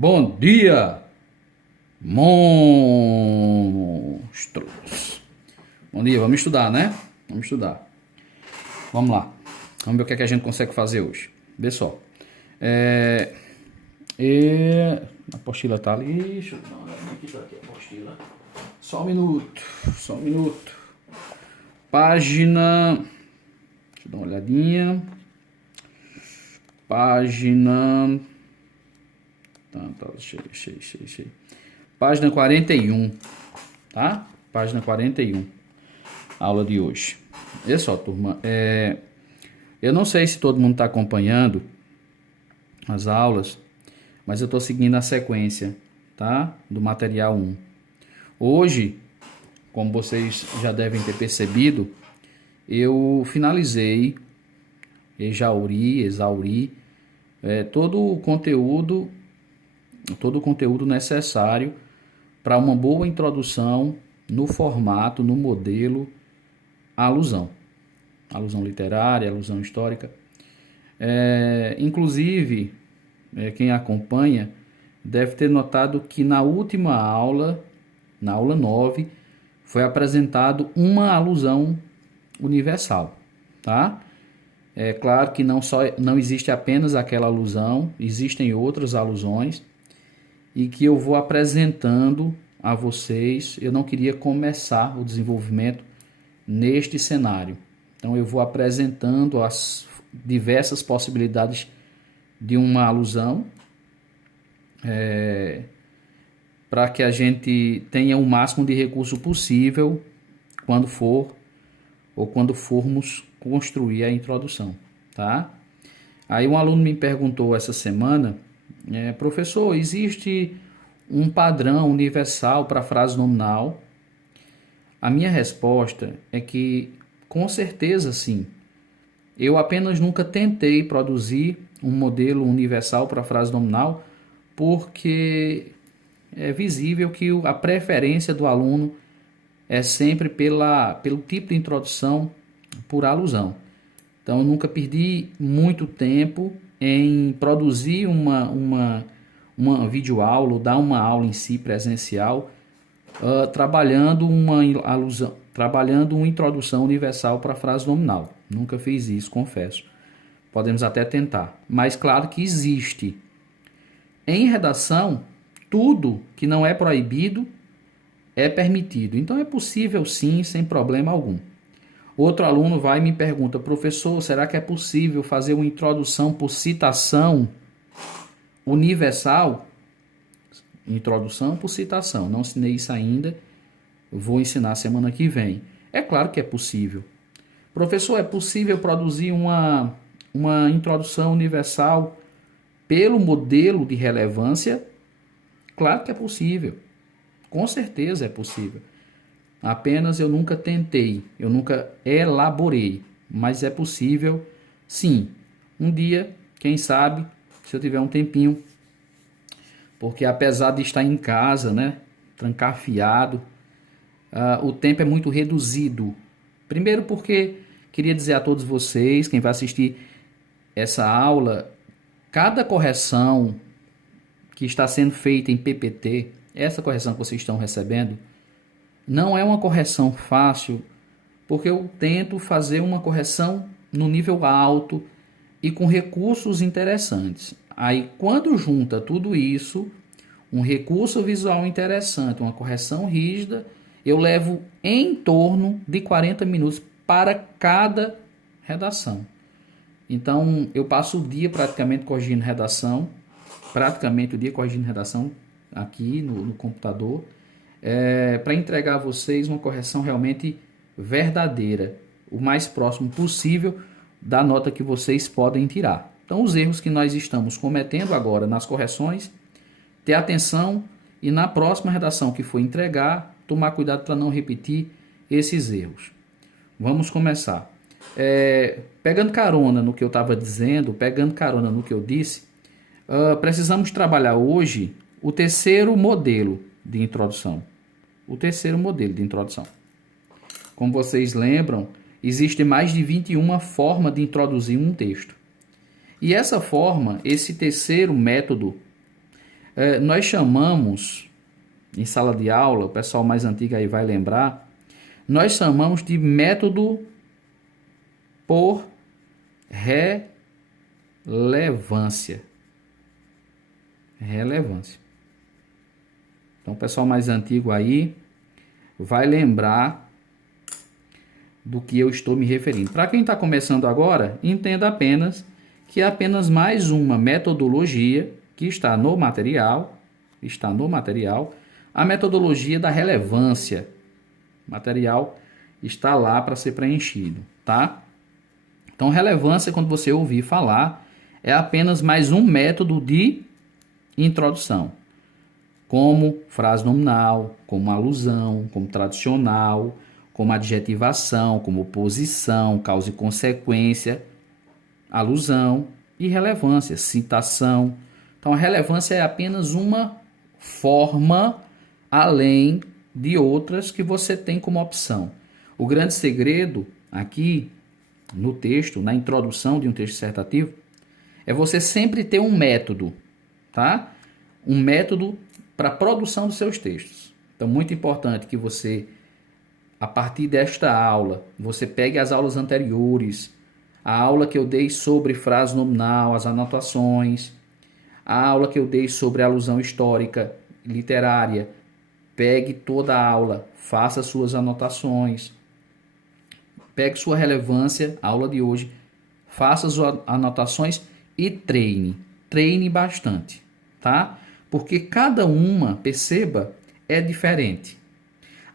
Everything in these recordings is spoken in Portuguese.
Bom dia, monstros. Bom dia, vamos estudar, né? Vamos estudar. Vamos lá. Vamos ver o que é que a gente consegue fazer hoje. Vê só. A apostila tá ali. Deixa eu dar uma olhada aqui, tá aqui a apostila. Só um minuto. Só um minuto. Página. Deixa eu dar uma olhadinha. Página. Tá, cheio. Página 41, tá? Página 41, aula de hoje. Olha só, turma, eu não sei se todo mundo está acompanhando as aulas, mas eu estou seguindo a sequência, tá? Do material 1. Hoje, como vocês já devem ter percebido, eu finalizei, exauri todo o conteúdo necessário para uma boa introdução no formato, no modelo, alusão literária, alusão histórica. Inclusive, quem acompanha deve ter notado que na última aula, na aula 9, foi apresentado uma alusão universal, tá? É claro que não existe apenas aquela alusão, existem outras alusões, e que eu vou apresentando a vocês. Eu não queria começar o desenvolvimento neste cenário. Então eu vou apresentando as diversas possibilidades de uma alusão, para que a gente tenha o máximo de recurso possível quando formos construir a introdução, tá? Aí um aluno me perguntou essa semana: professor, existe um padrão universal para a frase nominal? A minha resposta é que, com certeza, sim. Eu apenas nunca tentei produzir um modelo universal para a frase nominal, porque é visível que a preferência do aluno é sempre pelo tipo de introdução por alusão. Então, eu nunca perdi muito tempo em produzir uma videoaula, ou dar uma aula em si presencial, trabalhando uma introdução universal para a frase nominal. Nunca fiz isso, confesso. Podemos até tentar, mas claro que existe. Em redação, tudo que não é proibido é permitido. Então é possível sim, sem problema algum. Outro aluno vai e me pergunta: professor, será que é possível fazer uma introdução por citação universal? Introdução por citação. Não ensinei isso ainda, vou ensinar semana que vem. É claro que é possível. Professor, é possível produzir uma introdução universal pelo modelo de relevância? Claro que é possível. Com certeza é possível. Apenas eu nunca tentei, eu nunca elaborei, mas é possível sim. Um dia, quem sabe, se eu tiver um tempinho, porque apesar de estar em casa, né, trancafiado, o tempo é muito reduzido. Primeiro porque queria dizer a todos vocês, quem vai assistir essa aula, cada correção que está sendo feita em PPT, essa correção que vocês estão recebendo, não é uma correção fácil, porque eu tento fazer uma correção no nível alto e com recursos interessantes. Aí, quando junta tudo isso, um recurso visual interessante, uma correção rígida, eu levo em torno de 40 minutos para cada redação. Então, eu passo o dia praticamente corrigindo redação, aqui no computador, para entregar a vocês uma correção realmente verdadeira, o mais próximo possível da nota que vocês podem tirar. Então, os erros que nós estamos cometendo agora nas correções, ter atenção e na próxima redação que for entregar, tomar cuidado para não repetir esses erros. Vamos começar. Pegando carona no que eu estava dizendo, pegando carona no que eu disse, precisamos trabalhar hoje o terceiro modelo de introdução. Como vocês lembram, existem mais de 21 formas de introduzir um texto. E essa forma, esse terceiro método, nós chamamos, em sala de aula, o pessoal mais antigo aí vai lembrar, nós chamamos de método por relevância. Relevância. Então, o pessoal mais antigo aí vai lembrar do que eu estou me referindo. Para quem está começando agora, entenda apenas que é apenas mais uma metodologia que está no material, a metodologia da relevância. O material está lá para ser preenchido, tá? Então, relevância, quando você ouvir falar, é apenas mais um método de introdução, como frase nominal, como alusão, como tradicional, como adjetivação, como posição, causa e consequência, alusão e relevância, citação. Então, a relevância é apenas uma forma além de outras que você tem como opção. O grande segredo aqui no texto, na introdução de um texto dissertativo, é você sempre ter um método, tá? Um método para a produção dos seus textos. Então, muito importante que você, a partir desta aula, você pegue as aulas anteriores, a aula que eu dei sobre frase nominal, as anotações, a aula que eu dei sobre alusão histórica, literária, pegue toda a aula, faça suas anotações, pegue sua relevância, a aula de hoje, faça suas anotações e treine bastante, tá? Porque cada uma, perceba, é diferente.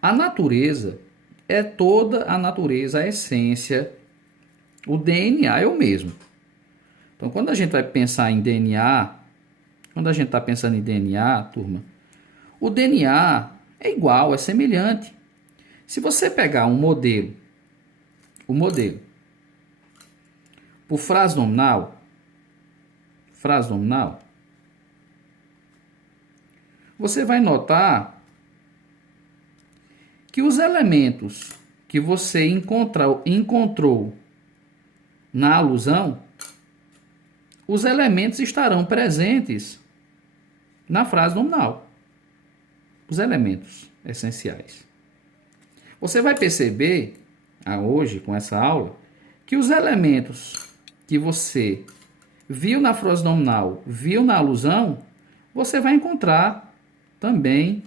A natureza é toda a natureza, a essência, o DNA é o mesmo. Então, quando a gente vai pensar em DNA, quando a gente está pensando em DNA, turma, o DNA é igual, é semelhante. Se você pegar um modelo, por frase nominal, você vai notar que os elementos que você encontrou na alusão, os elementos estarão presentes na frase nominal. Os elementos essenciais. Você vai perceber, hoje, com essa aula, que os elementos que você viu na frase nominal, viu na alusão, você vai encontrar também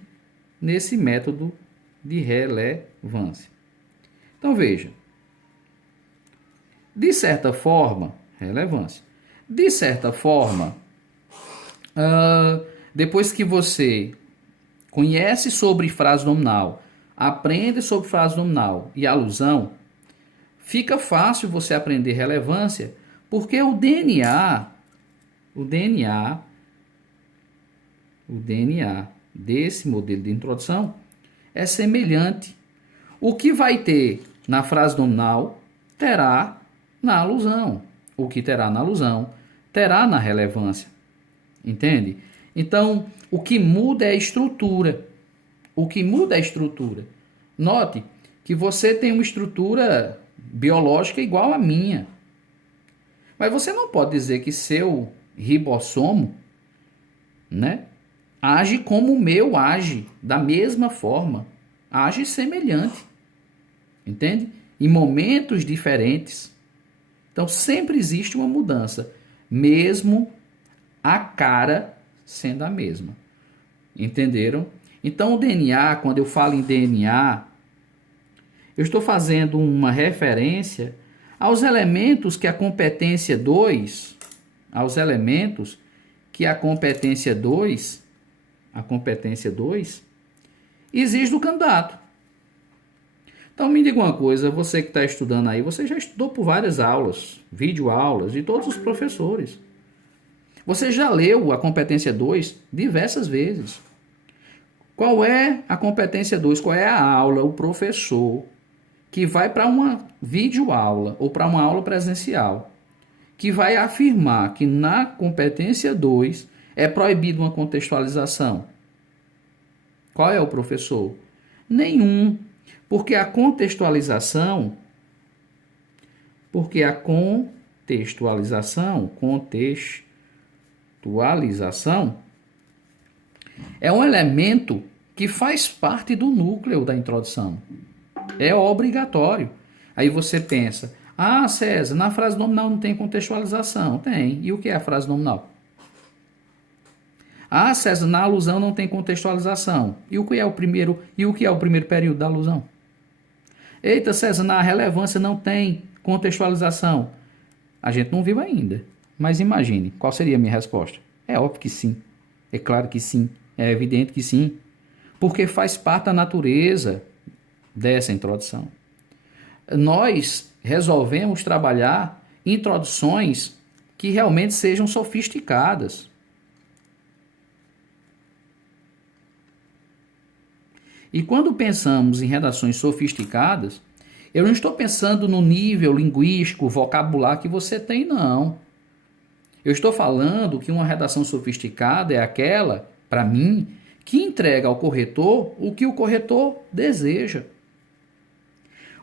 nesse método de relevância. Então, veja. De certa forma, relevância. De certa forma, depois que você conhece sobre frase nominal, aprende sobre frase nominal e alusão, fica fácil você aprender relevância, porque o DNA desse modelo de introdução é semelhante. O que vai ter na frase nominal terá na alusão. O que terá na alusão terá na relevância. Entende? Então, o que muda é a estrutura. Note que você tem uma estrutura biológica igual à minha. Mas você não pode dizer que seu ribossomo, né, age como o meu age, da mesma forma. Age semelhante. Entende? Em momentos diferentes. Então, sempre existe uma mudança, mesmo a cara sendo a mesma. Entenderam? Então, o DNA, quando eu falo em DNA, eu estou fazendo uma referência aos elementos que a competência 2, exige do candidato. Então, me diga uma coisa, você que está estudando aí, você já estudou por várias aulas, videoaulas, de todos os professores. Você já leu a competência 2 diversas vezes. Qual é a competência 2? Qual é a aula, o professor, que vai para uma videoaula ou para uma aula presencial, que vai afirmar que na competência 2 é proibida uma contextualização? Qual é o professor? Nenhum. Porque a contextualização, É um elemento que faz parte do núcleo da introdução. É obrigatório. Aí você pensa, ah, César, na frase nominal não tem contextualização. Tem. E o que é a frase nominal? Ah, César, na alusão não tem contextualização. E o que é o primeiro período da alusão? Eita, César, na relevância não tem contextualização. A gente não viu ainda. Mas imagine, qual seria a minha resposta? É óbvio que sim. É claro que sim. É evidente que sim. Porque faz parte da natureza dessa introdução. Nós resolvemos trabalhar introduções que realmente sejam sofisticadas. E quando pensamos em redações sofisticadas, eu não estou pensando no nível linguístico, vocabular que você tem, não. Eu estou falando que uma redação sofisticada é aquela, para mim, que entrega ao corretor o que o corretor deseja.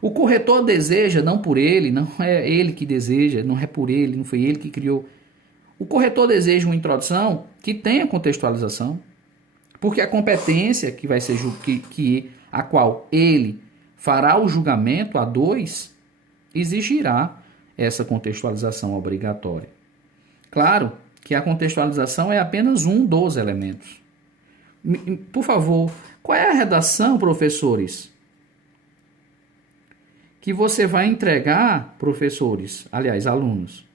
O corretor deseja, não por ele, não é ele que deseja, não é por ele, não foi ele que criou. O corretor deseja uma introdução que tenha contextualização, porque a competência que vai ser a qual ele fará o julgamento a dois exigirá essa contextualização obrigatória. Claro que a contextualização é apenas um dos elementos. Por favor, qual é a redação, professores, que você vai entregar, professores, aliás, alunos,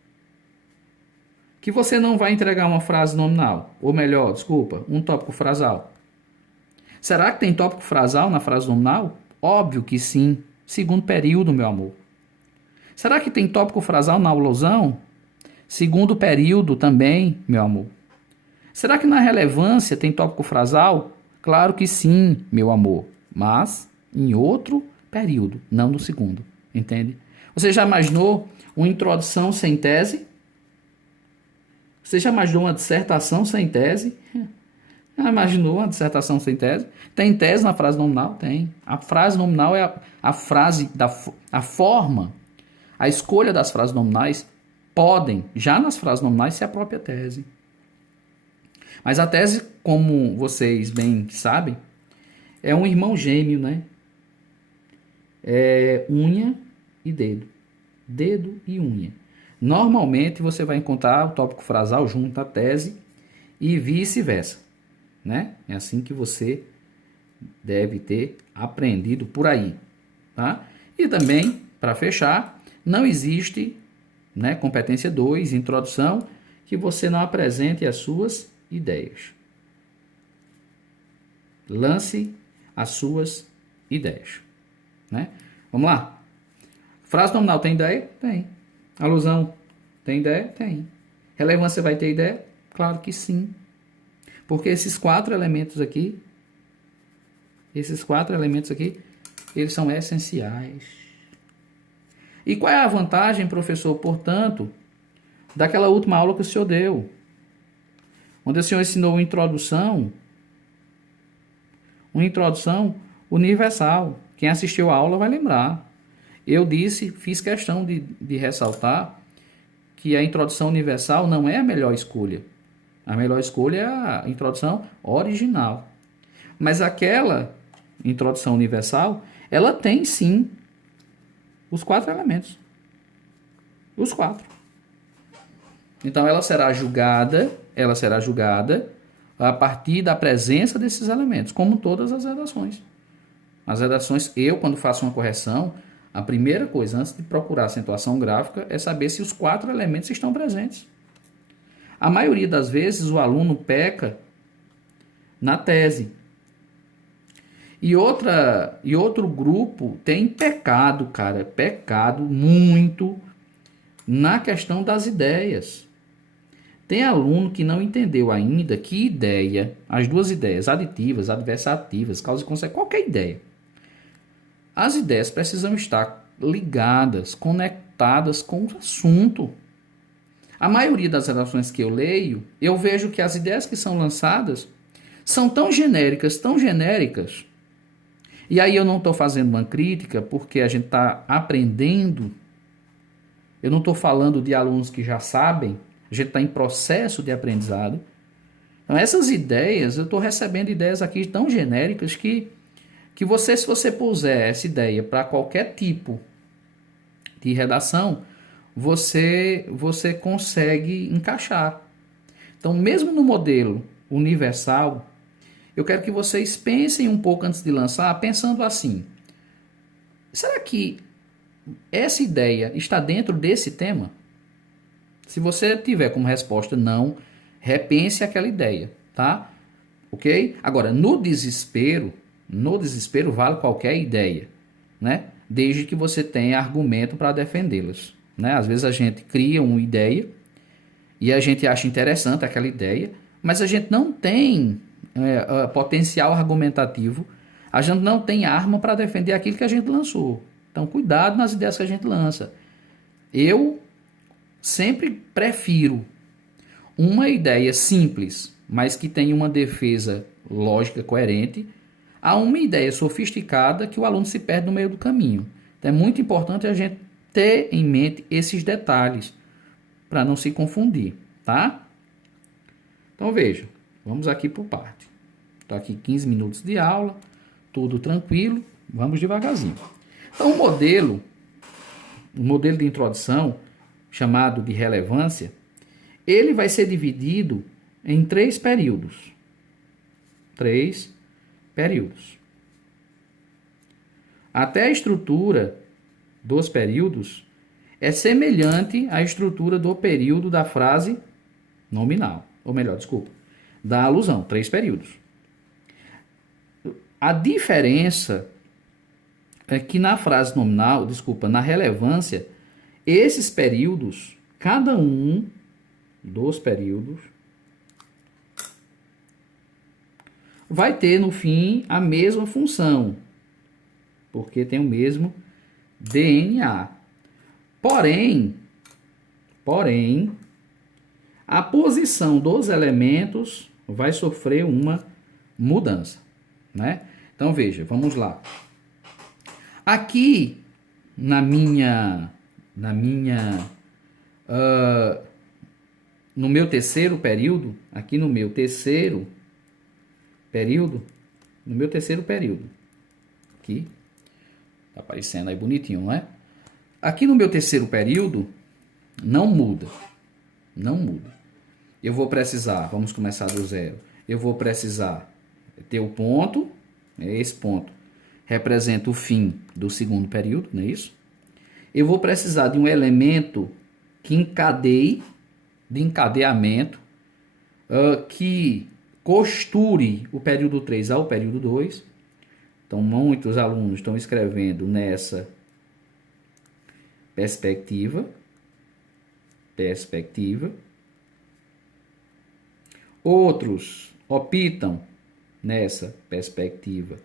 que você não vai entregar uma frase nominal, ou melhor, desculpa, um tópico frasal? Será que tem tópico frasal na frase nominal? Óbvio que sim. Segundo período, meu amor. Será que tem tópico frasal na alusão? Segundo período também, meu amor. Será que na relevância tem tópico frasal? Claro que sim, meu amor. Mas em outro período, não no segundo. Entende? Você já imaginou uma introdução sem tese? Você já imaginou uma dissertação sem tese? Já imaginou uma dissertação sem tese? Tem tese na frase nominal? Tem. A frase nominal é a frase, a forma, a escolha das frases nominais podem, já nas frases nominais, ser a própria tese. Mas a tese, como vocês bem sabem, é um irmão gêmeo, né? É unha e dedo. Dedo e unha. Normalmente você vai encontrar o tópico frasal junto à tese e vice-versa, né? É assim que você deve ter aprendido por aí, tá? E também, para fechar, não existe, né, competência 2, introdução, que você não apresente as suas ideias. Lance as suas ideias, né? Vamos lá. Frase nominal tem ideia? Tem. Alusão tem ideia? Tem. Relevância vai ter ideia? Claro que sim. Porque esses quatro elementos aqui, eles são essenciais. E qual é a vantagem, professor, portanto, daquela última aula que o senhor deu? Onde o senhor ensinou uma introdução universal. Quem assistiu a aula vai lembrar. Eu fiz questão de ressaltar que a introdução universal não é a melhor escolha. A melhor escolha é a introdução original. Mas aquela introdução universal, ela tem sim os quatro elementos. Os quatro. Então ela será julgada a partir da presença desses elementos, como todas as redações. As redações, quando faço uma correção, a primeira coisa, antes de procurar acentuação gráfica, é saber se os quatro elementos estão presentes. A maioria das vezes o aluno peca na tese. E outro grupo tem pecado muito na questão das ideias. Tem aluno que não entendeu ainda que ideia, as duas ideias, aditivas, adversativas, causa e consequência, qualquer ideia. As ideias precisam estar ligadas, conectadas com o assunto. A maioria das redações que eu leio, eu vejo que as ideias que são lançadas são tão genéricas, e aí eu não estou fazendo uma crítica porque a gente está aprendendo. Eu não estou falando de alunos que já sabem, a gente está em processo de aprendizado. Então, essas ideias, eu estou recebendo ideias aqui tão genéricas que você, se você puser essa ideia para qualquer tipo de redação, você consegue encaixar. Então, mesmo no modelo universal, eu quero que vocês pensem um pouco antes de lançar, pensando assim: será que essa ideia está dentro desse tema? Se você tiver como resposta não, repense aquela ideia, tá? Ok? Agora, no desespero vale qualquer ideia, né? Desde que você tenha argumento para defendê-las, né? Às vezes a gente cria uma ideia e a gente acha interessante aquela ideia, mas a gente não tem potencial argumentativo, a gente não tem arma para defender aquilo que a gente lançou. Então, cuidado nas ideias que a gente lança. Eu sempre prefiro uma ideia simples, mas que tenha uma defesa lógica coerente, a uma ideia sofisticada que o aluno se perde no meio do caminho. Então, é muito importante a gente ter em mente esses detalhes para não se confundir, tá? Então veja, vamos aqui por parte. Estou aqui 15 minutos de aula, tudo tranquilo, vamos devagarzinho. Então o modelo de introdução, chamado de relevância, ele vai ser dividido em 3 períodos. 3 períodos. Até a estrutura dos períodos é semelhante à estrutura do período da frase nominal. Ou melhor, desculpa, da alusão, 3 períodos. A diferença é que na frase nominal, na relevância, esses períodos, cada um dos períodos, vai ter no fim a mesma função, porque tem o mesmo DNA. Porém, a posição dos elementos vai sofrer uma mudança, né? Então veja, vamos lá. Aqui no meu terceiro período, aqui tá aparecendo aí bonitinho, não é? Aqui no meu terceiro período não muda. Eu vou precisar, vamos começar do zero. Eu vou precisar ter o ponto, esse ponto representa o fim do segundo período, não é isso? Eu vou precisar de um elemento que encadeie, de encadeamento, que costure o período 3 ao período 2. Então, muitos alunos estão escrevendo nessa perspectiva. Outros optam nessa perspectiva,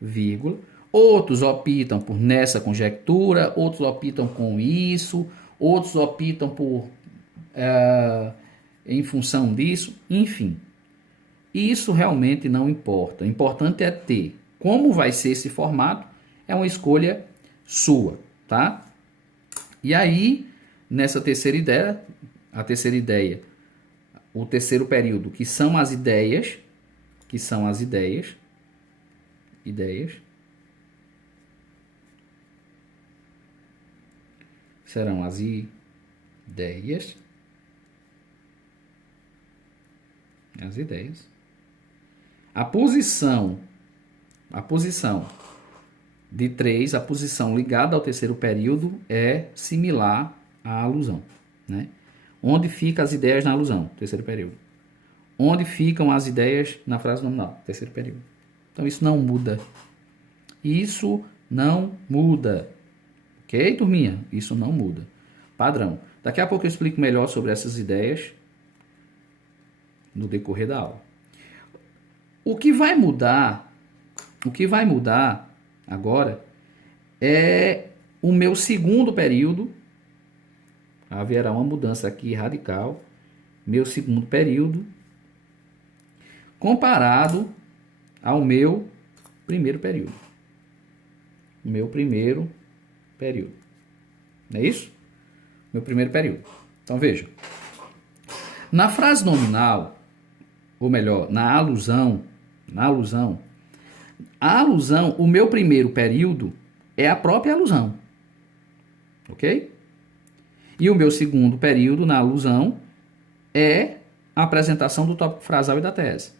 vírgula. Outros optam por nessa conjectura, outros optam com isso, outros optam por em função disso, enfim. Isso realmente não importa. O importante é ter. Como vai ser esse formato é uma escolha sua, tá? E aí, nessa terceira ideia, o terceiro período, que são as ideias, serão as ideias, a posição de 3, a posição ligada ao terceiro período é similar à alusão, né? Onde ficam as ideias na alusão? Terceiro período. Onde ficam as ideias na frase nominal? Terceiro período. Então isso não muda. Ok, turminha? Isso não muda. Padrão. Daqui a pouco eu explico melhor sobre essas ideias no decorrer da aula. O que vai mudar agora é o meu segundo período. Haverá uma mudança aqui radical. Meu segundo período comparado ao meu primeiro período. Não é isso? Meu primeiro período. Então veja. Na frase nominal, ou melhor, na alusão, a alusão, o meu primeiro período é a própria alusão, ok? E o meu segundo período na alusão é a apresentação do tópico frasal e da tese,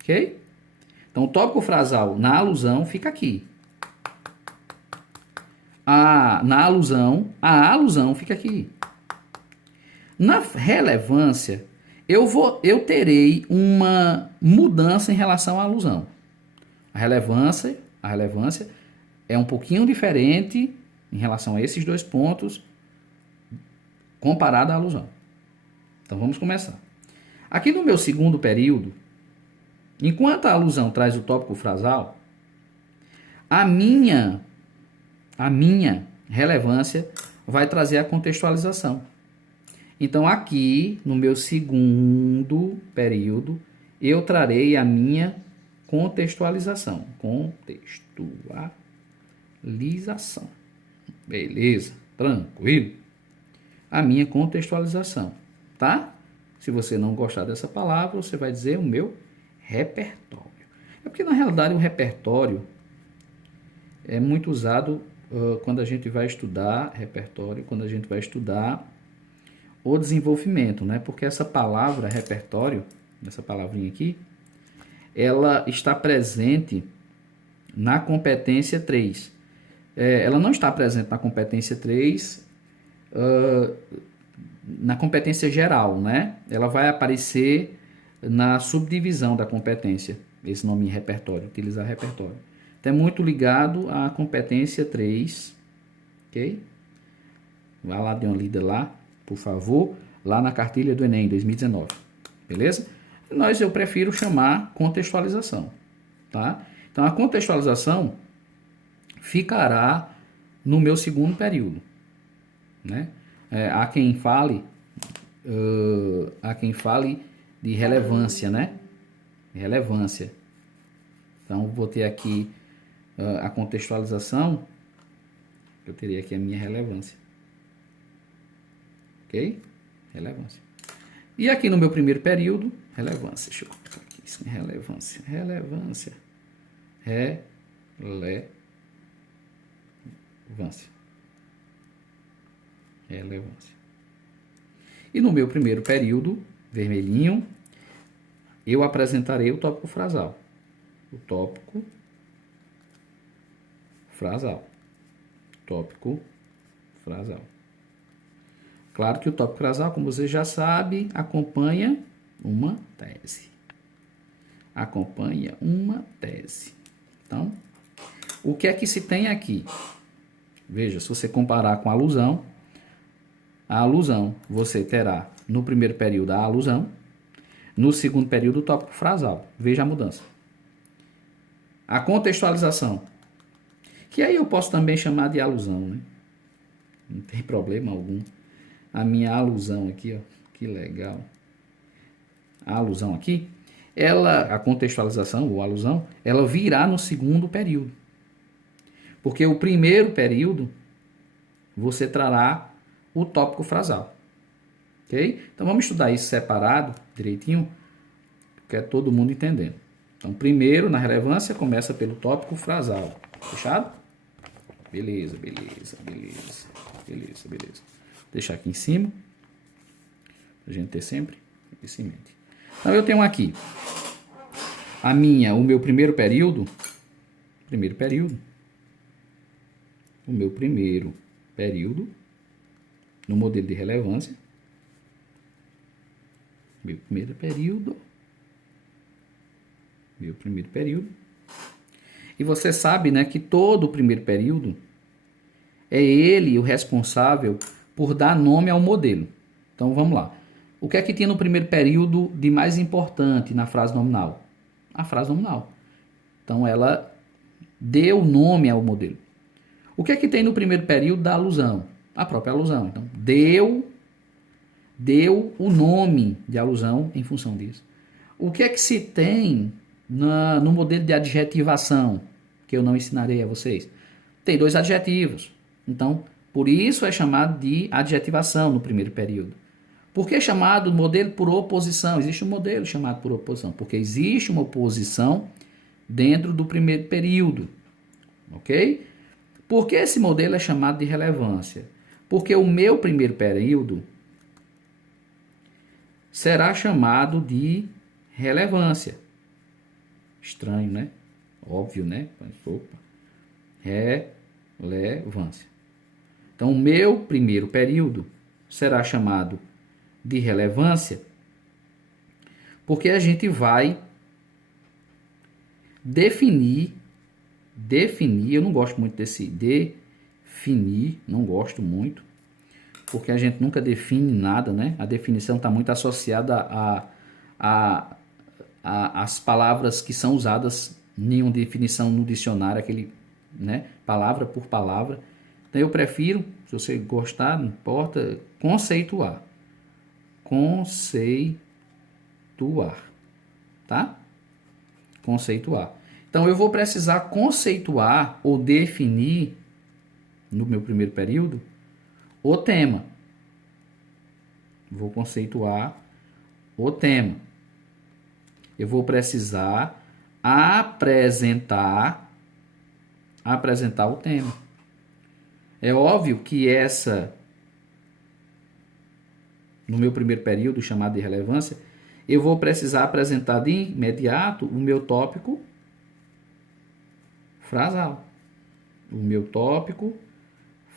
ok? Então, o tópico frasal na alusão fica aqui. Na alusão, a alusão fica aqui. Na relevância, eu terei uma mudança em relação à alusão. A relevância é um pouquinho diferente em relação a esses dois pontos comparado à alusão. Então vamos começar. Aqui no meu segundo período, enquanto a alusão traz o tópico frasal, a minha relevância vai trazer a contextualização. Então aqui no meu segundo período, eu trarei a minha contextualização. Beleza, tranquilo. A minha contextualização, tá? Se você não gostar dessa palavra, você vai dizer o meu repertório. É porque, na realidade, o repertório é muito usado quando a gente vai estudar repertório, quando a gente vai estudar o desenvolvimento, né? Porque essa palavra repertório, essa palavrinha aqui, ela está presente na competência 3. Ela não está presente na competência 3, na competência geral, né? Ela vai aparecer na subdivisão da competência, esse nome repertório, utilizar repertório. Então, é muito ligado à competência 3, ok? Vai lá, dê uma lida lá, por favor, lá na cartilha do Enem 2019, beleza? Eu prefiro chamar contextualização, tá? Então, a contextualização ficará no meu segundo período, né? Há quem fale de relevância, né? Relevância. Então, vou ter aqui a contextualização, eu teria aqui a minha relevância. Ok? Relevância. E aqui no meu primeiro período, relevância. Deixa eu colocar aqui isso, relevância. Relevância. Relevância. E no meu primeiro período, vermelhinho, eu apresentarei o tópico frasal. O tópico frasal. Tópico frasal. Claro que o tópico frasal, como você já sabe, acompanha uma tese. Acompanha uma tese. Então, o que é que se tem aqui? Veja, se você comparar com a alusão você terá no primeiro período a alusão, no segundo período o tópico frasal. Veja a mudança. A contextualização, que aí eu posso também chamar de alusão, né? Não tem problema algum. A minha alusão aqui, ó, que legal. A alusão aqui, a contextualização ou alusão, ela virá no segundo período. Porque o primeiro período, você trará o tópico frasal. Ok? Então, vamos estudar isso separado, direitinho, que é todo mundo entendendo. Então, primeiro, na relevância, começa pelo tópico frasal. Fechado? Beleza. Vou deixar aqui em cima, pra gente ter sempre isso em mente. Então, eu tenho aqui o meu primeiro período, no modelo de relevância, meu primeiro período, e você sabe, né, que todo o primeiro período é ele o responsável por dar nome ao modelo. Então, vamos lá. O que é que tinha no primeiro período de mais importante na frase nominal? A frase nominal. Então, ela deu nome ao modelo. O que é que tem no primeiro período da alusão? A própria alusão. Então, deu o nome de alusão em função disso. O que é que se tem no modelo de adjetivação, que eu não ensinarei a vocês? Tem 2 adjetivos. Então, por isso é chamado de adjetivação no primeiro período. Por que chamado modelo por oposição? Existe um modelo chamado por oposição, porque existe uma oposição dentro do primeiro período, ok? Por que esse modelo é chamado de relevância? Porque o meu primeiro período será chamado de relevância. Estranho, né? Óbvio, né? Opa. Relevância. Então, o meu primeiro período será chamado de relevância porque a gente vai definir, eu não gosto muito desse definir, não gosto muito, porque a gente nunca define nada, né? A definição está muito associada às palavras que são usadas em uma definição no dicionário, aquele, né? Palavra por palavra. Então eu prefiro, se você gostar, não importa, conceituar. Conceituar, tá? Conceituar. Então eu vou precisar conceituar ou definir, no meu primeiro período, o tema. Vou conceituar o tema. Eu vou precisar apresentar o tema. É óbvio que no meu primeiro período, chamado de relevância, eu vou precisar apresentar de imediato o meu tópico frasal. O meu tópico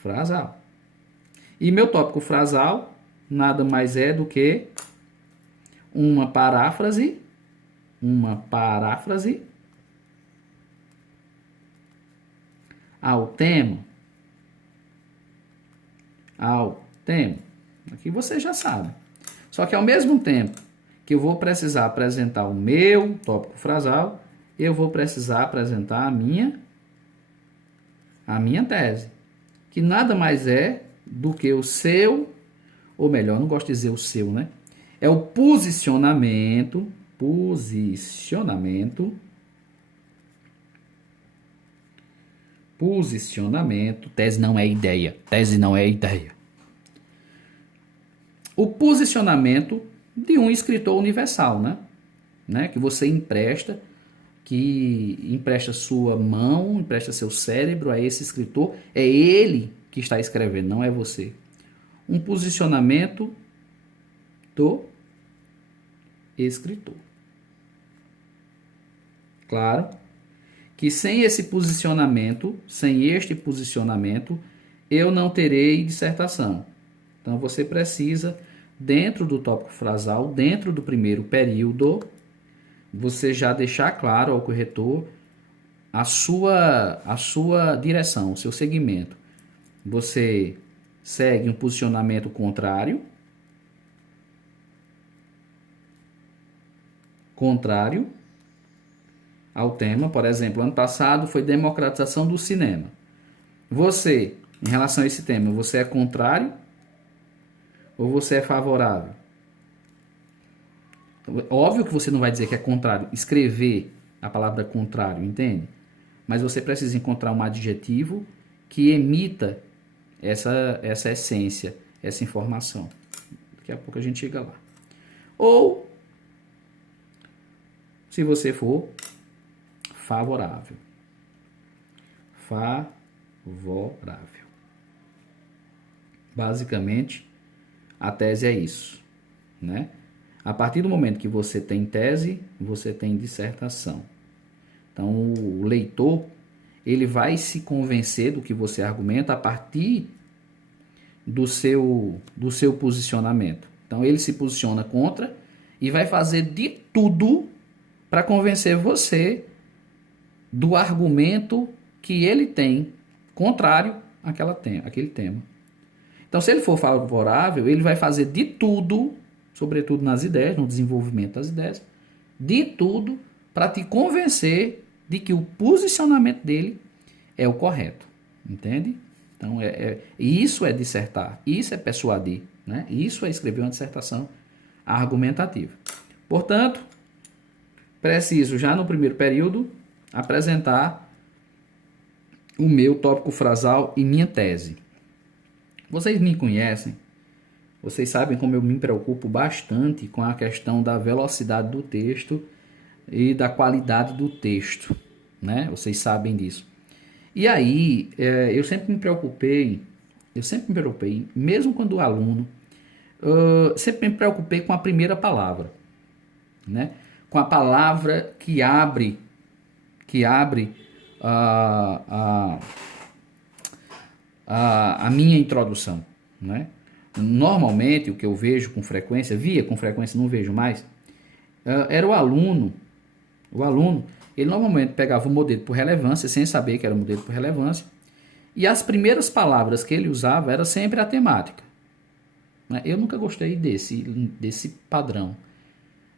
frasal. E meu tópico frasal nada mais é do que uma paráfrase ao tema. Aqui você já sabe. Só que ao mesmo tempo que eu vou precisar apresentar o meu tópico frasal, eu vou precisar apresentar a minha tese, que nada mais é do que o seu, ou melhor, não gosto de dizer o seu, né? É o posicionamento, tese não é ideia, o posicionamento de um escritor universal, né? Que você empresta sua mão, empresta seu cérebro a esse escritor, é ele que está escrevendo, não é você. Um posicionamento do escritor. Claro que sem este posicionamento, eu não terei dissertação. Então você precisa, dentro do tópico frasal, dentro do primeiro período, você já deixar claro ao corretor a sua direção, o seu segmento. Você segue um posicionamento contrário ao tema. Por exemplo, ano passado foi democratização do cinema. Você, em relação a esse tema, você é contrário ou você é favorável? Óbvio que você não vai dizer que é contrário, escrever a palavra contrário, entende? Mas você precisa encontrar um adjetivo que emita essa essência, essa informação. Daqui a pouco a gente chega lá. Ou, se você for favorável. Basicamente, a tese é isso, né? A partir do momento que você tem tese, você tem dissertação. Então, o leitor, ele vai se convencer do que você argumenta a partir do seu posicionamento. Então, ele se posiciona contra e vai fazer de tudo para convencer você do argumento que ele tem contrário àquele tema. Então, se ele for favorável, ele vai fazer de tudo, sobretudo nas ideias, no desenvolvimento das ideias, de tudo para te convencer de que o posicionamento dele é o correto. Entende? Então, isso é dissertar, isso é persuadir, né? Isso é escrever uma dissertação argumentativa. Portanto, preciso já no primeiro período apresentar o meu tópico frasal e minha tese. Vocês me conhecem Vocês sabem como eu me preocupo bastante com a questão da velocidade do texto e da qualidade do texto, né? Vocês sabem disso. E aí, eu sempre me preocupei, mesmo quando aluno, sempre me preocupei com a primeira palavra, né? Com a palavra que abre a, a minha introdução, né? Normalmente, o que eu vejo com frequência, não vejo mais, era o aluno, ele normalmente pegava o modelo por relevância, sem saber que era o modelo por relevância, e as primeiras palavras que ele usava era sempre a temática. Eu nunca gostei desse padrão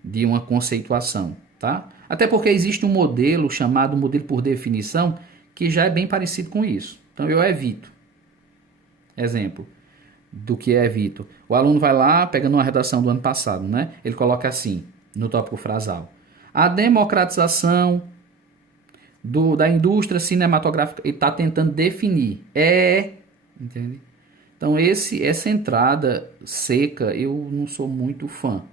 de uma conceituação, tá? Até porque existe um modelo chamado modelo por definição que já é bem parecido com isso. Então eu evito. Exemplo do que evito. O aluno vai lá, pegando uma redação do ano passado, né? Ele coloca assim, no tópico frasal: a democratização da indústria cinematográfica. Ele está tentando definir. Entende? Então essa entrada seca eu não sou muito fã.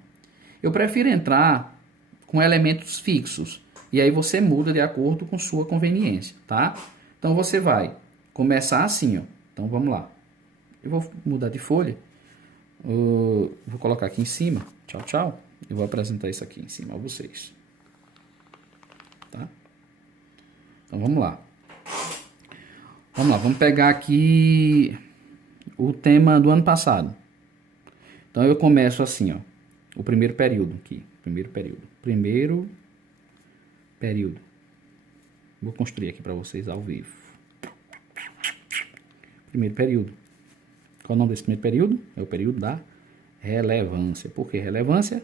Eu prefiro entrar com elementos fixos. E aí você muda de acordo com sua conveniência, tá? Então você vai começar assim, ó. Então vamos lá. Eu vou mudar de folha. Vou colocar aqui em cima. Tchau, tchau. Eu vou apresentar isso aqui em cima a vocês. Tá? Então vamos lá. Vamos pegar aqui o tema do ano passado. Então eu começo assim, ó. O primeiro período aqui. Primeiro período. Vou construir aqui para vocês ao vivo. Primeiro período. Qual é o nome desse primeiro período? É o período da relevância. Por que relevância?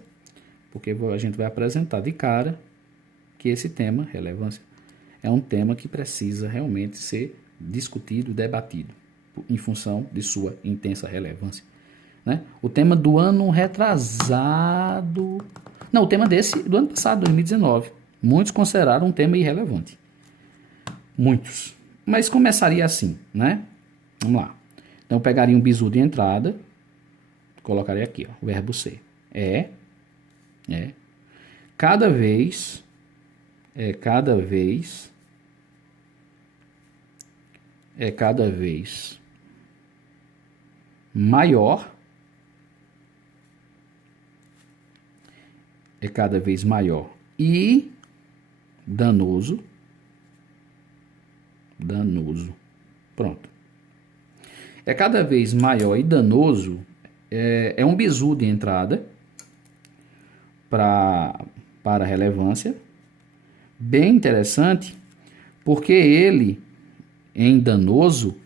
Porque a gente vai apresentar de cara que esse tema, relevância, é um tema que precisa realmente ser discutido, debatido, em função de sua intensa relevância. Né? O tema do ano retrasado... Não, o tema do ano passado, 2019. Muitos consideraram um tema irrelevante. Muitos. Mas começaria assim, né? Vamos lá. Então, eu pegaria um bizu de entrada, colocaria aqui, ó, o verbo ser. Cada vez maior, e danoso. Pronto. É cada vez maior e danoso, é um bizu de entrada para a relevância, bem interessante, porque ele, em danoso,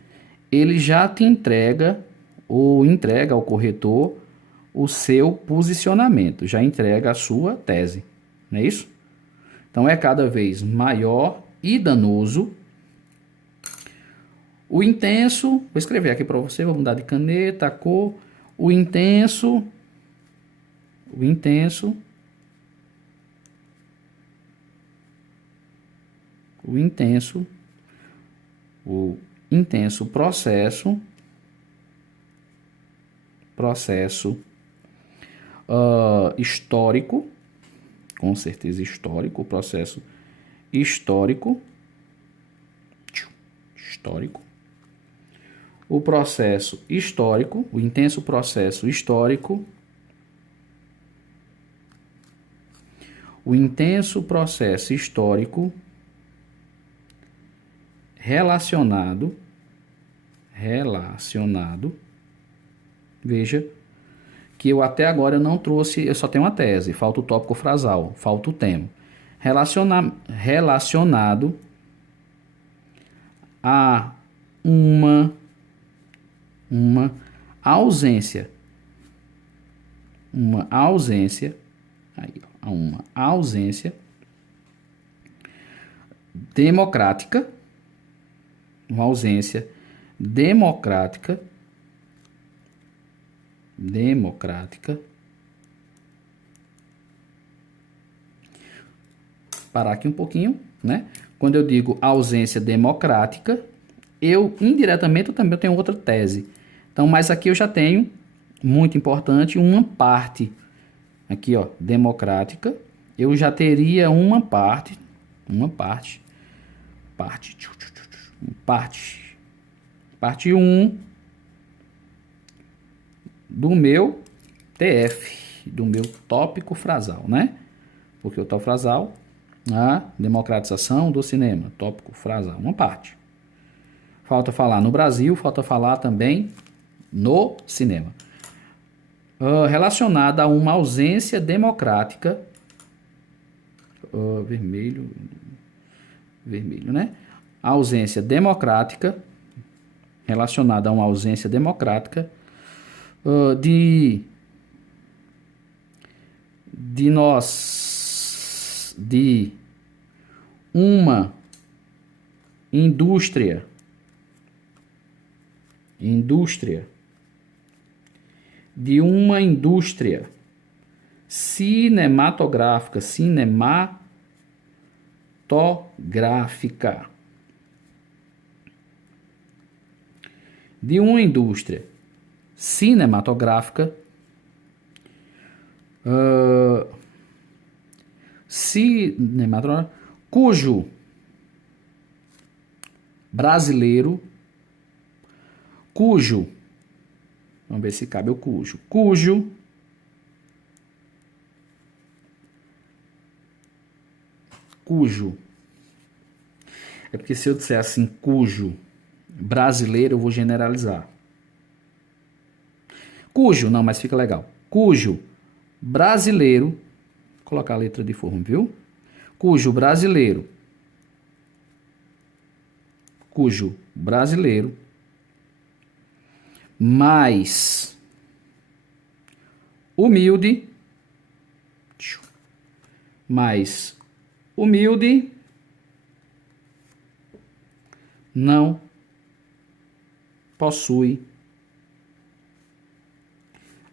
ele já te entrega ou entrega ao corretor o seu posicionamento, já entrega a sua tese, não é isso? Então é cada vez maior e danoso. O intenso, vou escrever aqui para você, vou mudar de caneta, a cor. O intenso processo histórico, com certeza histórico, processo histórico, o processo histórico, o intenso processo histórico, relacionado, veja que eu até agora não trouxe, eu só tenho uma tese, falta o tópico frasal, falta o tema. Relacionado a uma ausência, democrática, parar aqui um pouquinho, né? Quando eu digo ausência democrática, eu indiretamente também tenho outra tese. Então, mas aqui eu já tenho muito importante, uma parte, aqui ó, democrática, eu já teria parte 1 do meu TF, do meu tópico frasal, né? Porque o tópico frasal, a democratização do cinema, tópico frasal, uma parte. Falta falar no Brasil, falta falar também no cinema. Relacionada a uma ausência democrática, vermelho, né? A ausência democrática, relacionada a uma ausência democrática de uma indústria cinematográfica, de uma indústria cinematográfica cujo brasileiro, vamos ver se cabe o cujo é porque se eu disser assim, cujo brasileiro, eu vou generalizar. Cujo, não, mas fica legal. Cujo brasileiro, vou colocar a letra de forma, viu? Cujo brasileiro mais humilde, não possui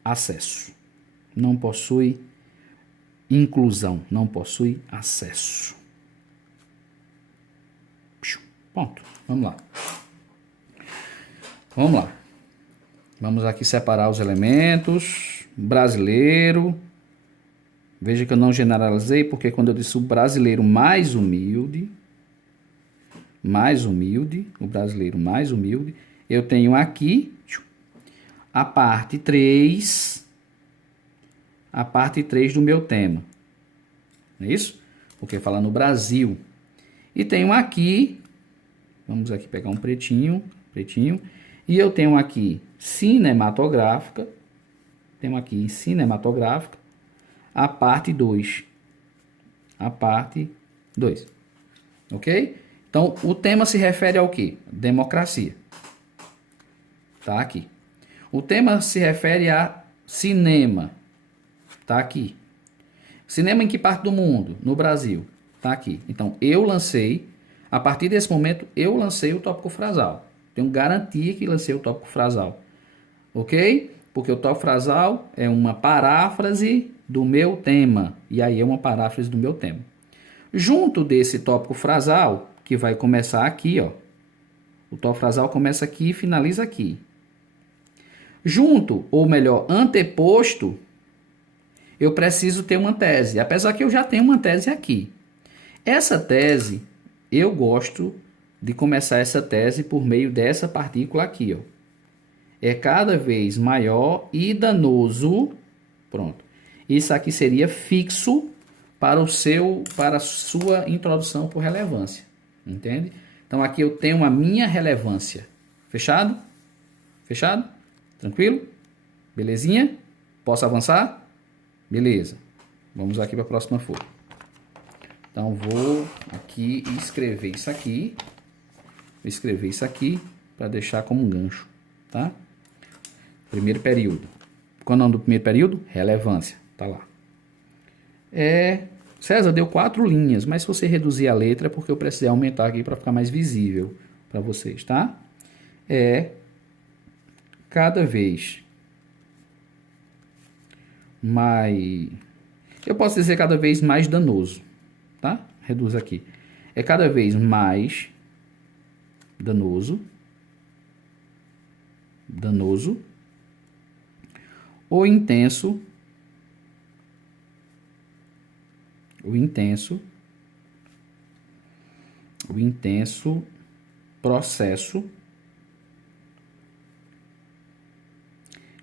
acesso, não possui inclusão, não possui acesso. Ponto. Vamos lá. Vamos aqui separar os elementos. Brasileiro. Veja que eu não generalizei, porque quando eu disse o brasileiro mais humilde, o brasileiro mais humilde, eu tenho aqui a parte 3 do meu tema. Não é isso? Porque fala no Brasil. E tenho aqui, vamos aqui pegar um pretinho, e eu tenho aqui cinematográfica, a parte 2. Ok? Então, o tema se refere ao quê? Democracia. Tá aqui. O tema se refere a cinema. Tá aqui. Cinema em que parte do mundo? No Brasil. Tá aqui. Então, a partir desse momento, eu lancei o tópico frasal. Tenho garantia que lancei o tópico frasal. Ok? Porque o tópico frasal é uma paráfrase do meu tema. E aí é uma paráfrase do meu tema. Junto desse tópico frasal, que vai começar aqui, ó. O tópico frasal começa aqui e finaliza aqui. Junto, ou melhor, anteposto, eu preciso ter uma tese. Apesar que eu já tenho uma tese aqui. Essa tese, eu gosto de começar essa tese por meio dessa partícula aqui, ó. É cada vez maior e danoso. Pronto. Isso aqui seria fixo para a sua introdução por relevância. Entende? Então aqui eu tenho a minha relevância. Fechado? Fechado? Tranquilo? Belezinha? Posso avançar? Beleza. Vamos aqui para a próxima folha. Então vou aqui escrever isso aqui. Vou escrever isso aqui para deixar como um gancho, tá? Primeiro período. Qual é o nome do primeiro período? Relevância. Tá lá. César deu 4 linhas, mas se você reduzir a letra é porque eu precisei aumentar aqui para ficar mais visível para vocês, tá? Cada vez mais... Eu posso dizer cada vez mais danoso, tá? Reduz aqui. É cada vez mais danoso o intenso processo,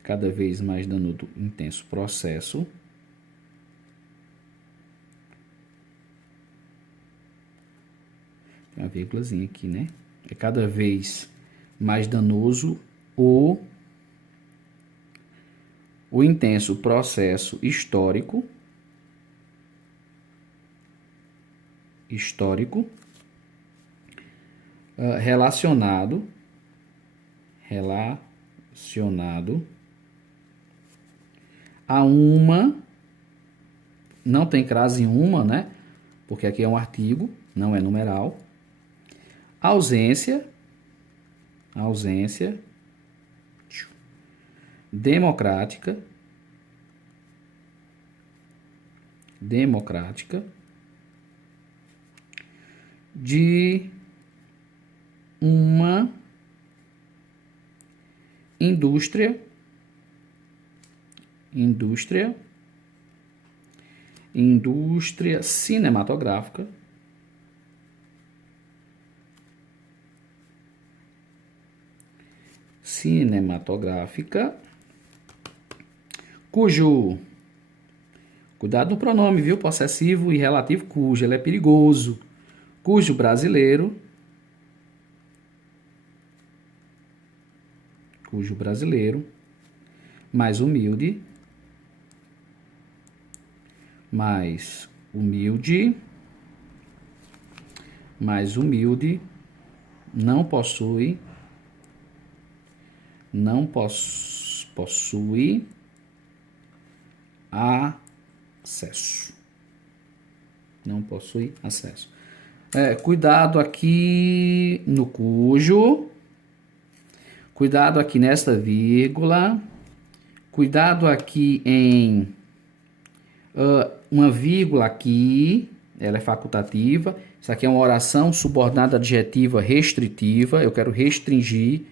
cada vez mais danoso, intenso processo tem uma vírgulazinha aqui, né? É cada vez mais danoso o intenso processo histórico relacionado a uma, não tem crase em uma, né? Porque aqui é um artigo, não é numeral. Ausência democrática de uma indústria cinematográfica cujo, cuidado no pronome, viu? Possessivo e relativo cujo, ele é perigoso. Cujo brasileiro mais humilde não possui acesso. Não possui acesso. Cuidado aqui no cujo. Cuidado aqui nesta vírgula. Cuidado aqui em uma vírgula aqui. Ela é facultativa. Isso aqui é uma oração subordinada adjetiva restritiva. Eu quero restringir.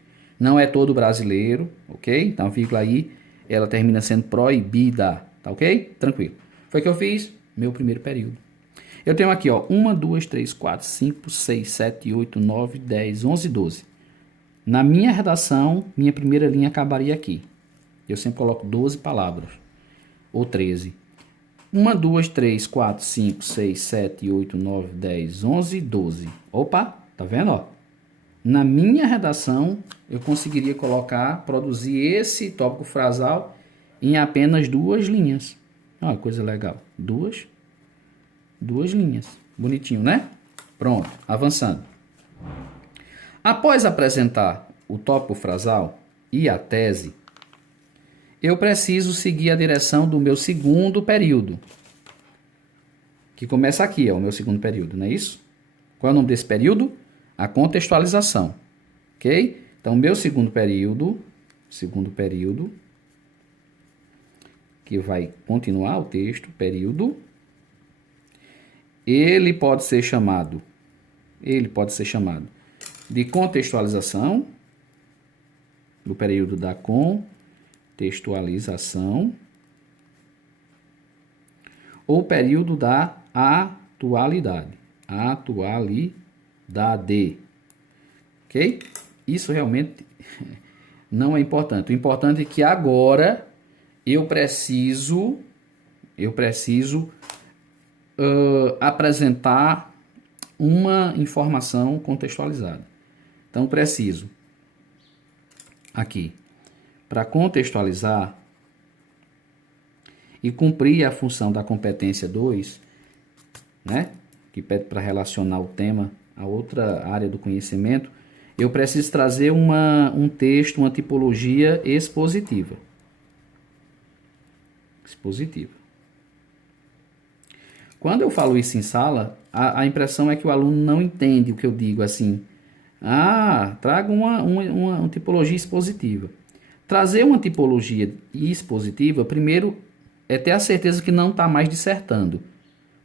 Não é todo brasileiro, ok? Então, a vírgula aí, ela termina sendo proibida, tá ok? Tranquilo. Foi o que eu fiz? Meu primeiro período. Eu tenho aqui, ó, 1, 2, 3, 4, 5, 6, 7, 8, 9, 10, 11, 12. Na minha redação, minha primeira linha acabaria aqui. Eu sempre coloco 12 palavras, ou 13. 1, 2, 3, 4, 5, 6, 7, 8, 9, 10, 11, 12. Opa, tá vendo, ó? Na minha redação, eu conseguiria produzir esse tópico frasal em apenas 2 linhas. Olha, coisa legal. Duas linhas. Bonitinho, né? Pronto, avançando. Após apresentar o tópico frasal e a tese, eu preciso seguir a direção do meu segundo período. Que começa aqui, ó, o meu segundo período, não é isso? Qual é o nome desse período? A contextualização, ok? Então, meu segundo período, que vai continuar o texto, período, ele pode ser chamado de contextualização, do período da contextualização, ou período da atualidade, ok? Isso realmente não é importante. O importante é que agora eu preciso apresentar uma informação contextualizada. Então, preciso aqui, para contextualizar e cumprir a função da competência 2, né, que pede para relacionar o tema a outra área do conhecimento, eu preciso trazer um texto, uma tipologia expositiva. Quando eu falo isso em sala, a impressão é que o aluno não entende o que eu digo assim. Traga uma tipologia expositiva. Trazer uma tipologia expositiva, primeiro, é ter a certeza que não está mais dissertando.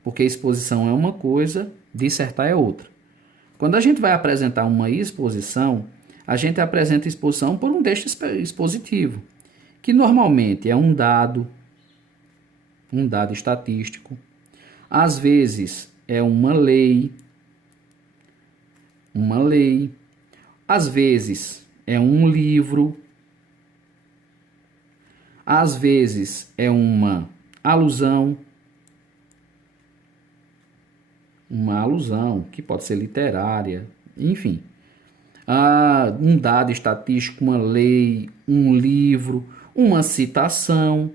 Porque exposição é uma coisa, dissertar é outra. Quando a gente vai apresentar uma exposição, a gente apresenta a exposição por um texto expositivo. que normalmente é um dado estatístico, às vezes é uma lei, às vezes é um livro, às vezes é uma alusão, que pode ser literária, enfim. Um dado estatístico, uma lei, um livro, uma citação.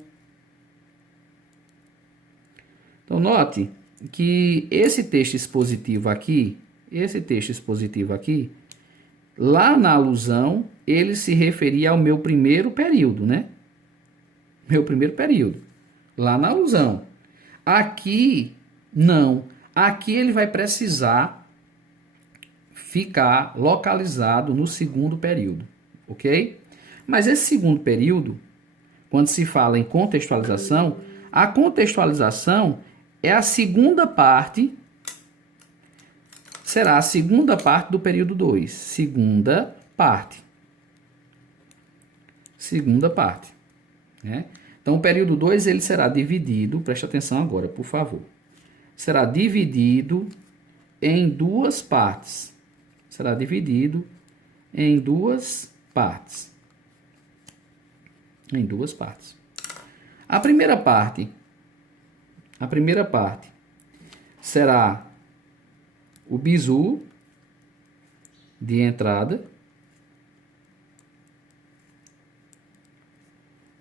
Então, note que esse texto expositivo aqui, lá na alusão, ele se referia ao meu primeiro período, né? Meu primeiro período. Lá na alusão. Aqui, não. Aqui ele vai precisar ficar localizado no segundo período, ok? Mas esse segundo período, quando se fala em contextualização, a contextualização é a segunda parte, será a segunda parte do período 2. Segunda parte. Né? Então, o período 2 ele será dividido, preste atenção agora, por favor. Será dividido em duas partes. A primeira parte será o bizu de entrada.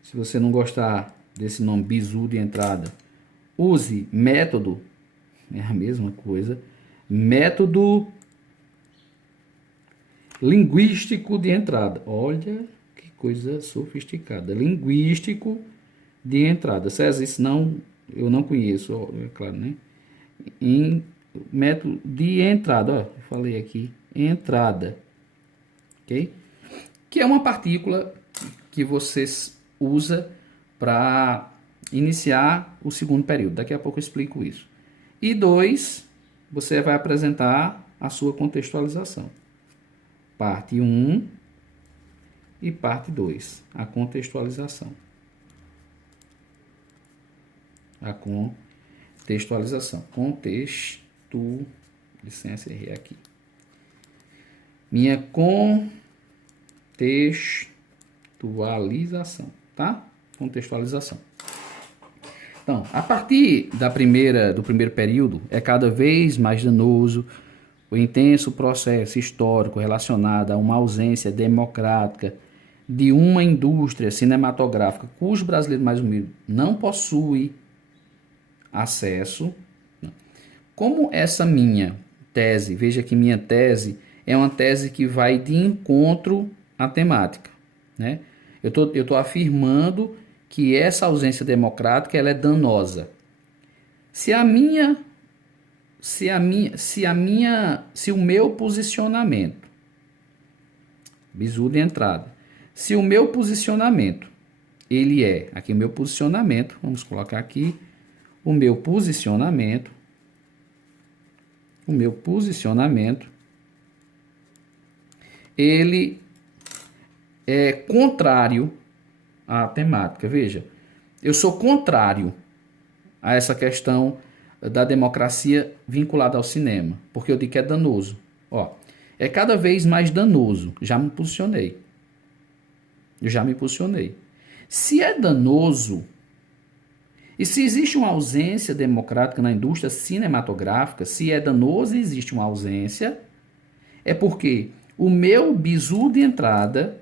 Se você não gostar desse nome bizu de entrada, use método, é a mesma coisa, método linguístico de entrada. Olha que coisa sofisticada. Linguístico de entrada. César, isso não, eu não conheço, é claro, né? Em método de entrada, ó, eu falei aqui, entrada, ok? Que é uma partícula que vocês usa para iniciar o segundo período. Daqui a pouco eu explico isso. E 2, você vai apresentar a sua contextualização. Parte 1 e parte 2, a contextualização. Licença, errei aqui. Minha contextualização, tá? Contextualização. Então, a partir do primeiro período, é cada vez mais danoso o intenso processo histórico relacionado a uma ausência democrática de uma indústria cinematográfica cujo brasileiro mais humilde não possui acesso. Como essa minha tese, veja que minha tese é uma tese que vai de encontro à temática, né? Eu tô afirmando que essa ausência democrática ela é danosa. Se o meu posicionamento, bizu de entrada, se o meu posicionamento, ele é, aqui o meu posicionamento, vamos colocar aqui, o meu posicionamento, ele é contrário à temática. Veja, eu sou contrário a essa questão da democracia vinculada ao cinema, porque eu digo que é danoso. Ó, é cada vez mais danoso. Já me posicionei. Se é danoso, e se existe uma ausência democrática na indústria cinematográfica, se é danoso e existe uma ausência, é porque o meu bizu de entrada,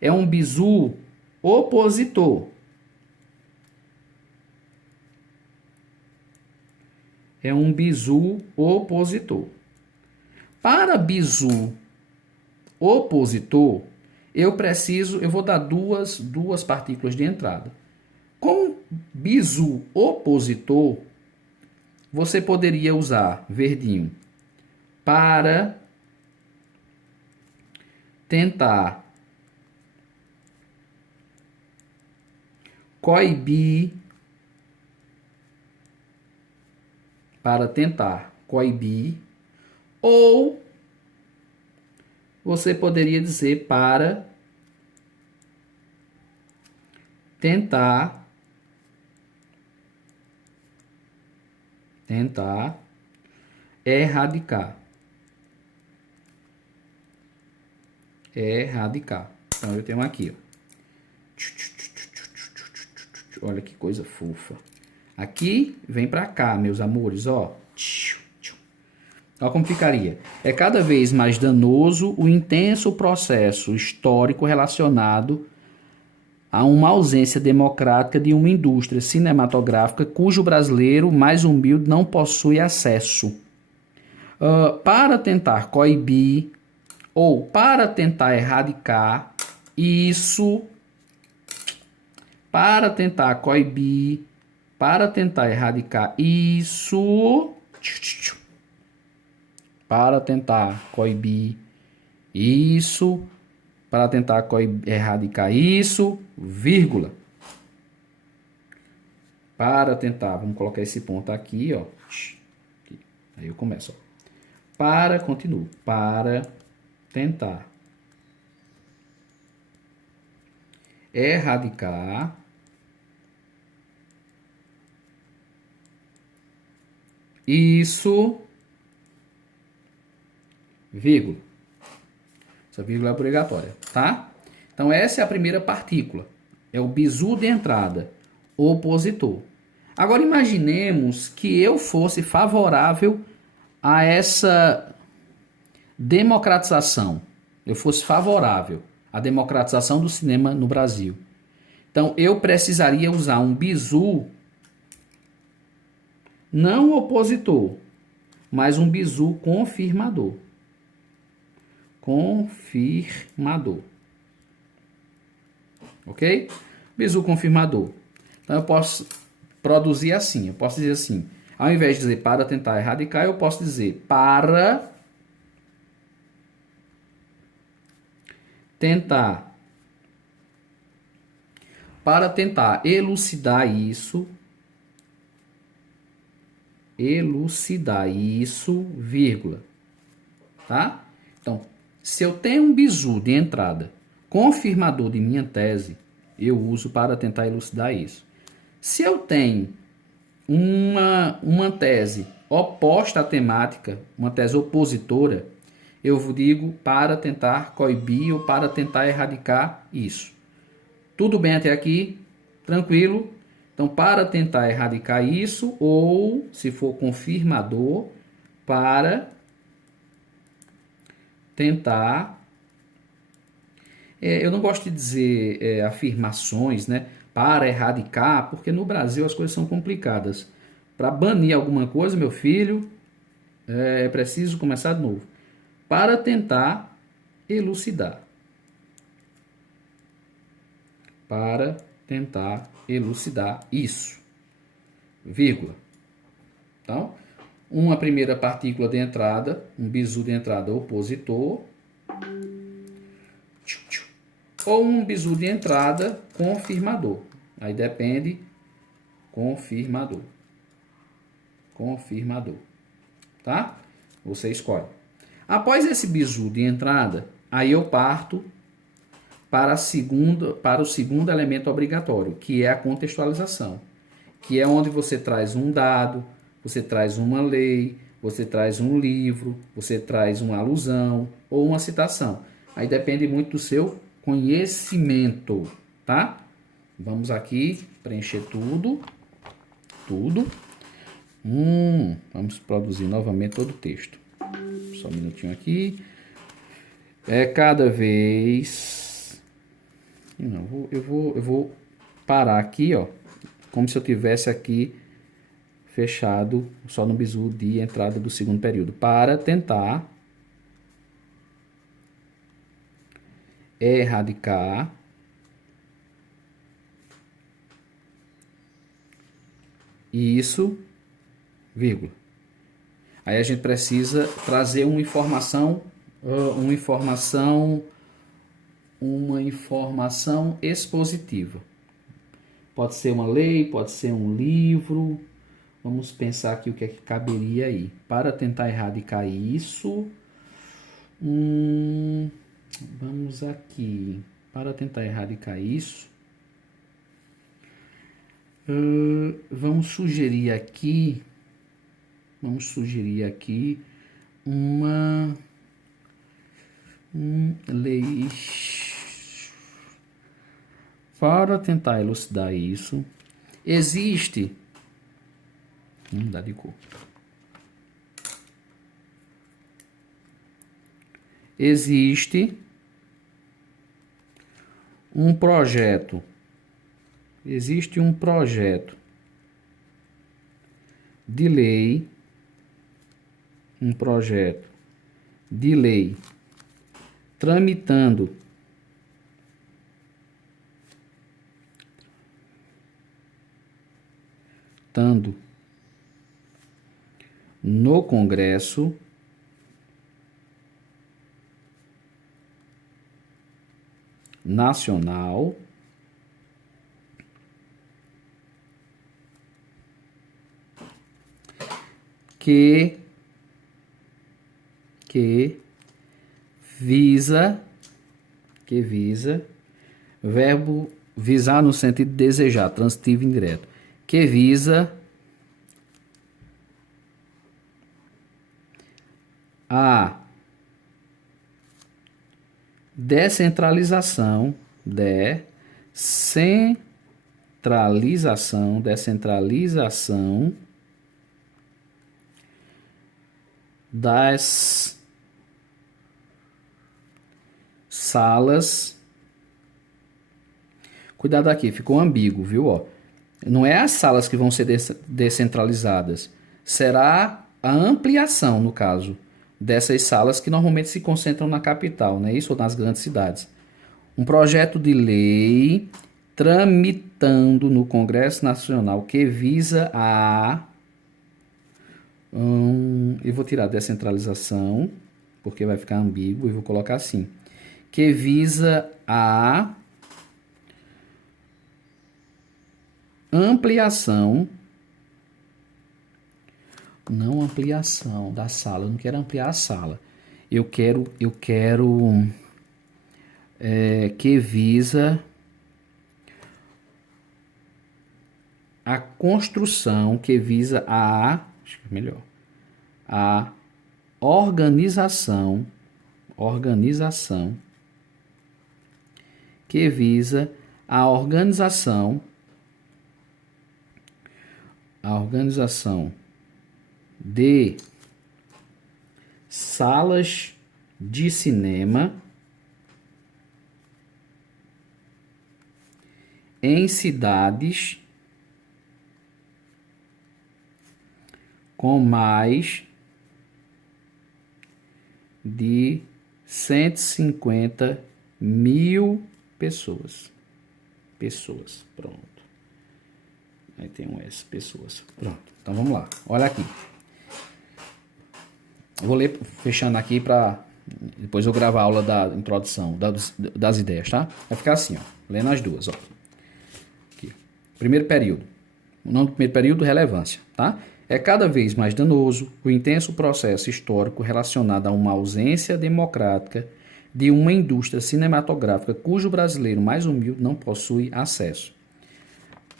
é um bizu opositor. Para bizu opositor, eu vou dar duas partículas de entrada. Com bizu opositor, você poderia usar verdinho para tentar coibir, ou você poderia dizer para tentar erradicar. Erradicar. Então eu tenho aqui, ó. Olha que coisa fofa. Aqui vem para cá, meus amores, ó. Olha como ficaria. É cada vez mais danoso o intenso processo histórico relacionado a uma ausência democrática de uma indústria cinematográfica cujo brasileiro mais humilde não possui acesso. Para tentar coibir ou para tentar erradicar isso, para tentar coibir, para tentar erradicar isso, para tentar coibir isso, para tentar erradicar isso, vírgula. Para tentar, vamos colocar esse ponto aqui, ó. Aí eu começo, ó. Para, continuo. Para tentar erradicar isso, vírgula. Essa vírgula é obrigatória, tá? Então, essa é a primeira partícula. É o bizu de entrada, opositor. Agora, imaginemos que eu fosse favorável a essa democratização. Eu fosse favorável à democratização do cinema no Brasil. Então, eu precisaria usar um bizu não opositor, mas um bizu confirmador. Confirmador. Ok? Bizu confirmador. Então, eu posso produzir assim. Eu posso dizer assim. Ao invés de dizer para tentar erradicar, eu posso dizer para tentar. Para tentar elucidar isso. Elucidar isso, vírgula. Tá? Então, se eu tenho um bizu de entrada confirmador de minha tese, eu uso para tentar elucidar isso. Se eu tenho uma tese oposta à temática, uma tese opositora, eu digo para tentar coibir ou para tentar erradicar isso. Tudo bem até aqui? Tranquilo? Então, para tentar erradicar isso, ou, se for confirmador, para tentar... eu não gosto de dizer afirmações, né? Para erradicar, porque no Brasil as coisas são complicadas. Para banir alguma coisa, meu filho, é preciso começar de novo. Para tentar elucidar. Para tentar elucidar isso. Vírgula. Então, uma primeira partícula de entrada, um bizu de entrada opositor. Ou um bizu de entrada confirmador. Aí depende, confirmador. Confirmador. Tá? Você escolhe. Após esse bizu de entrada, aí eu parto para o segundo elemento obrigatório, que é a contextualização, que é onde você traz um dado, você traz uma lei, você traz um livro, você traz uma alusão ou uma citação. Aí depende muito do seu conhecimento, tá? Vamos aqui preencher tudo. Vamos produzir novamente todo o texto. Só um minutinho aqui. Cada vez... Não, eu vou parar aqui, ó, como se eu tivesse aqui fechado só no bizu de entrada do segundo período, para tentar erradicar isso, vírgula. Aí a gente precisa trazer uma informação expositiva. Pode ser uma lei, pode ser um livro. Vamos pensar aqui o que é que caberia aí. Para tentar erradicar isso, Vamos aqui, para tentar erradicar isso, vamos sugerir aqui uma lei. Para tentar elucidar isso, existe. Dá de cor. Existe um projeto. Existe um projeto de lei. Um projeto de lei tramitando no Congresso Nacional que visa, verbo visar no sentido de desejar, transitivo indireto, que visa a descentralização das salas. Cuidado aqui, ficou ambíguo, viu? Ó, não é as salas que vão ser descentralizadas, será a ampliação, no caso, dessas salas que normalmente se concentram na capital, né? Isso, ou nas grandes cidades. Um projeto de lei tramitando no Congresso Nacional que visa a... eu vou tirar descentralização, porque vai ficar ambíguo, e vou colocar assim. Que visa a ampliação, não ampliação da sala, eu não quero ampliar a sala. Eu quero que visa a construção, que visa acho que é melhor, a organização, que visa a organização de salas de cinema em cidades com mais de 150 mil pessoas. Pronto. Aí tem um S, pessoas. Pronto. Então vamos lá. Olha aqui. Eu vou ler fechando aqui para depois eu gravar a aula da introdução das ideias, tá? Vai ficar assim, ó. Lendo as duas, ó. Aqui. Primeiro período. O nome do primeiro período, relevância, tá? É cada vez mais danoso o intenso processo histórico relacionado a uma ausência democrática de uma indústria cinematográfica cujo brasileiro mais humilde não possui acesso.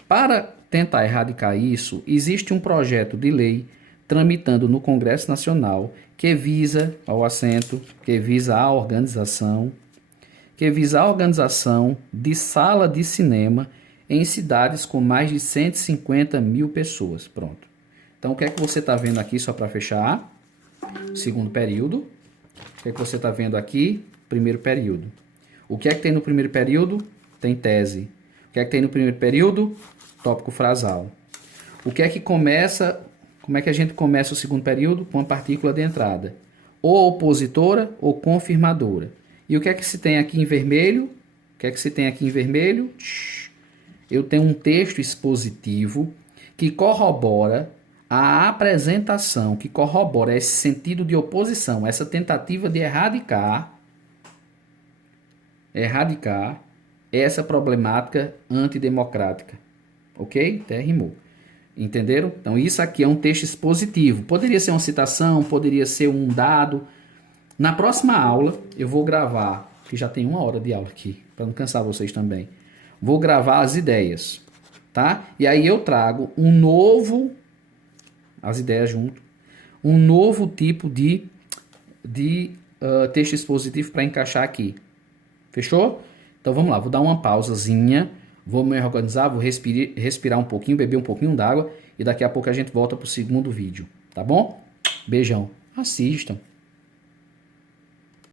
Para tentar erradicar isso, existe um projeto de lei tramitando no Congresso Nacional que visa a organização de sala de cinema em cidades com mais de 150 mil pessoas. Pronto. Então, o que é que você está vendo aqui, só para fechar? Segundo período. O que é que você está vendo aqui? Primeiro período. O que é que tem no primeiro período? Tem tese. O que é que tem no primeiro período? Tópico frasal. O que é que começa... Como é que a gente começa o segundo período? Com a partícula de entrada. Ou opositora ou confirmadora. E o que é que se tem aqui em vermelho? Eu tenho um texto expositivo que corrobora a apresentação, que corrobora esse sentido de oposição, essa tentativa de erradicar essa problemática antidemocrática. Ok? Até rimou. Entenderam? Então, isso aqui é um texto expositivo. Poderia ser uma citação, poderia ser um dado, Na próxima aula, eu vou gravar, que já tem 1 hora de aula aqui, para não cansar vocês também. Vou gravar as ideias, tá? E aí eu trago as ideias junto, um novo tipo de texto expositivo para encaixar aqui. Fechou? Então vamos lá, vou dar uma pausazinha, vou me organizar, vou respirar um pouquinho, beber um pouquinho d'água e daqui a pouco a gente volta para o segundo vídeo, tá bom? Beijão. Assistam.